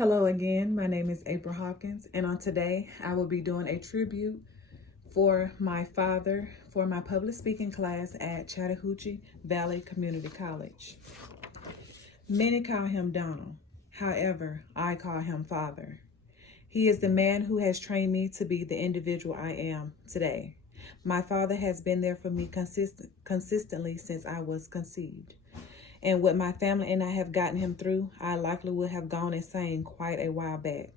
Hello again, my name is April Hawkins, and on today I will be doing a tribute for my father for my public speaking class at Chattahoochee Valley Community College. Many call him Donald, however, I call him Father. He is the man who has trained me to be the individual I am today. My father has been there for me consistently since I was conceived. And what my family and I have gotten him through, I likely would have gone insane quite a while back.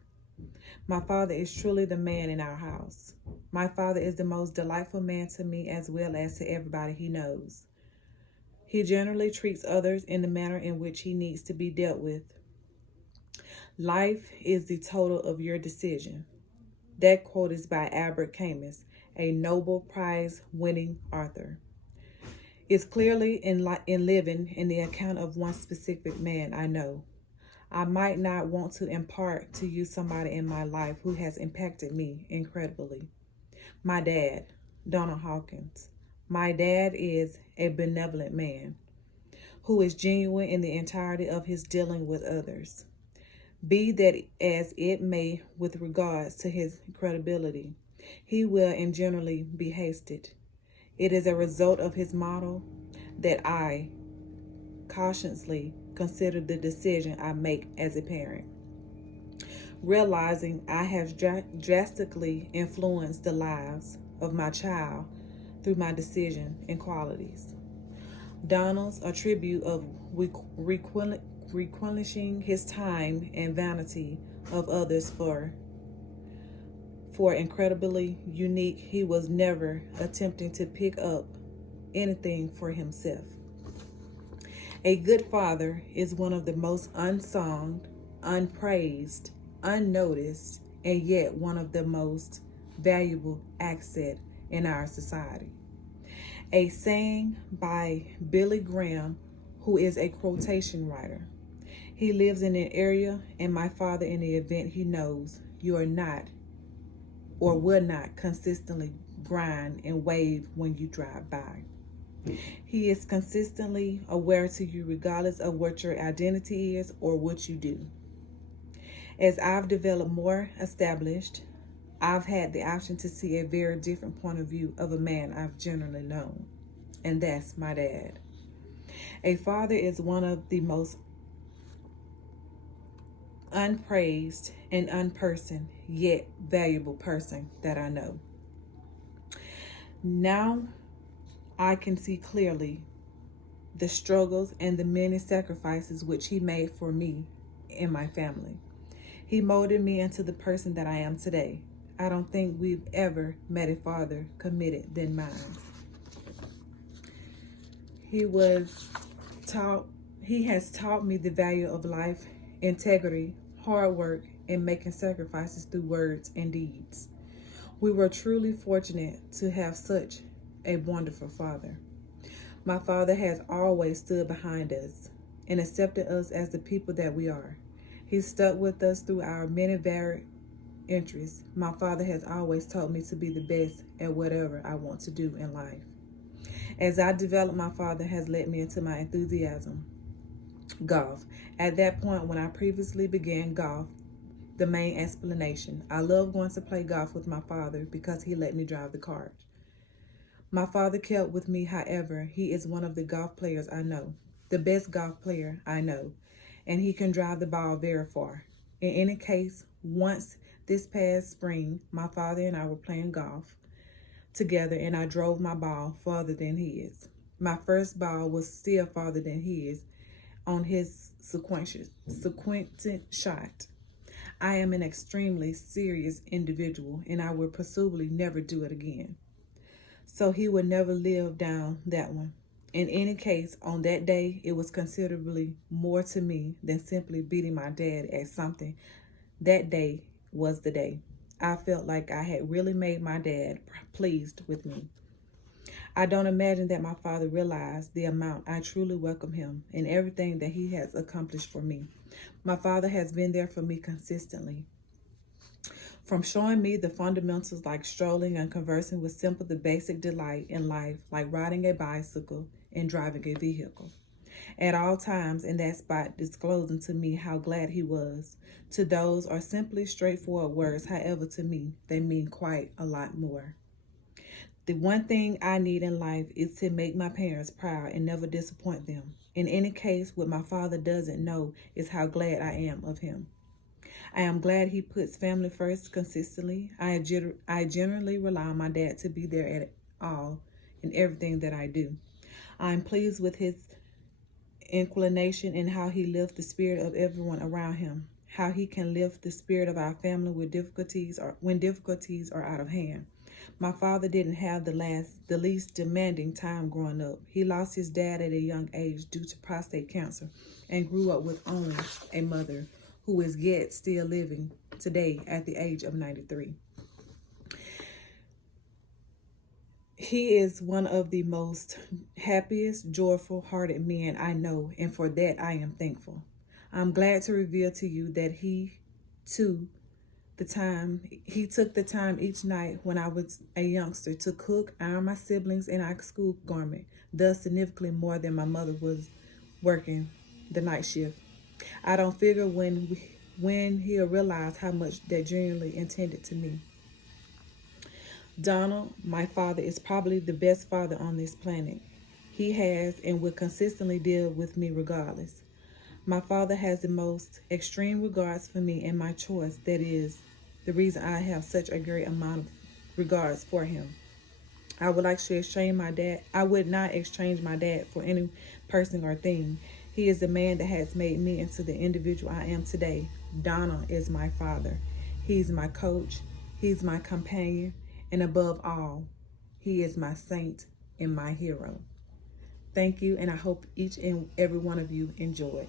My father is truly the man in our house. My father is the most delightful man to me as well as to everybody he knows. He generally treats others in the manner in which he needs to be dealt with. Life is the total of your decision. That quote is by Albert Camus, a Nobel Prize-winning author. It's clearly in living in the account of one specific man I know. I might not want to impart to you somebody in my life who has impacted me incredibly. My dad, Donald Hawkins. My dad is a benevolent man who is genuine in the entirety of his dealing with others. Be that as it may with regards to his credibility, he will and generally be hasted. It is a result of his model that I cautiously consider the decision I make as a parent, realizing I have drastically influenced the lives of my child through my decision and qualities. Donald's attribute of relinquishing his time and vanity of others for incredibly unique. He was never attempting to pick up anything for himself. A good father is one of the most unsung, unpraised, unnoticed, and yet one of the most valuable assets in our society. A saying by Billy Graham, who is a quotation writer. He lives in an area, and my father, in the event he knows you are not or will not consistently grind and wave when you drive by. He is consistently aware to you regardless of what your identity is or what you do. As I've developed more established, I've had the option to see a very different point of view of a man I've generally known, and that's my dad. A father is one of the most unpraised and unpersoned yet valuable person that I know. Now I can see clearly the struggles and the many sacrifices which he made for me and my family. He molded me into the person that I am today. I don't think we've ever met a father committed than mine. He has taught me the value of life, integrity, hard work, and making sacrifices through words and deeds. We were truly fortunate to have such a wonderful father. My father has always stood behind us and accepted us as the people that we are. He stuck with us through our many varied interests. My father has always taught me to be the best at whatever I want to do in life. As I developed, my father has led me into my enthusiasm. Golf. At that point, when I previously began golf, the main explanation, I love going to play golf with my father because he let me drive the cart. My father kept with me, however, he is one of the golf players I know, the best golf player I know, and he can drive the ball very far. In any case, once this past spring, my father and I were playing golf together, and I drove my ball farther than his. My first ball was still farther than his on his sequential shot. I am an extremely serious individual, and I will presumably never do it again. So he would never live down that one. In any case, on that day, it was considerably more to me than simply beating my dad at something. That day was the day. I felt like I had really made my dad pleased with me. I don't imagine that my father realized the amount I truly welcome him and everything that he has accomplished for me. My father has been there for me consistently. From showing me the fundamentals like strolling and conversing with simple the basic delight in life, like riding a bicycle and driving a vehicle. at all times in that spot, disclosing to me how glad he was. To those are simply straightforward words, however, to me, they mean quite a lot more. The one thing I need in life is to make my parents proud and never disappoint them. In any case, what my father doesn't know is how glad I am of him. I am glad he puts family first consistently. I generally rely on my dad to be there at all in everything that I do. I am pleased with his inclination and how he lifts the spirit of everyone around him, how he can lift the spirit of our family with difficulties or when difficulties are out of hand. My father didn't have the least demanding time growing up. He lost his dad at a young age due to prostate cancer and grew up with only a mother who is yet still living today at the age of 93. He is one of the most happiest, joyful-hearted men I know, and for that I am thankful. I'm glad to reveal to you that he took the time each night when I was a youngster to cook, iron my siblings in our school garment, thus significantly more than my mother was working the night shift. I don't figure when he'll realize how much that genuinely intended to me. Donald, my father, is probably the best father on this planet. He has and will consistently deal with me regardless. My father has the most extreme regards for me and my choice. That is the reason I have such a great amount of regards for him. I would not exchange my dad for any person or thing. He is the man that has made me into the individual I am today. Donald is my father. He's my coach. He's my companion. And above all, he is my saint and my hero. Thank you, and I hope each and every one of you enjoyed.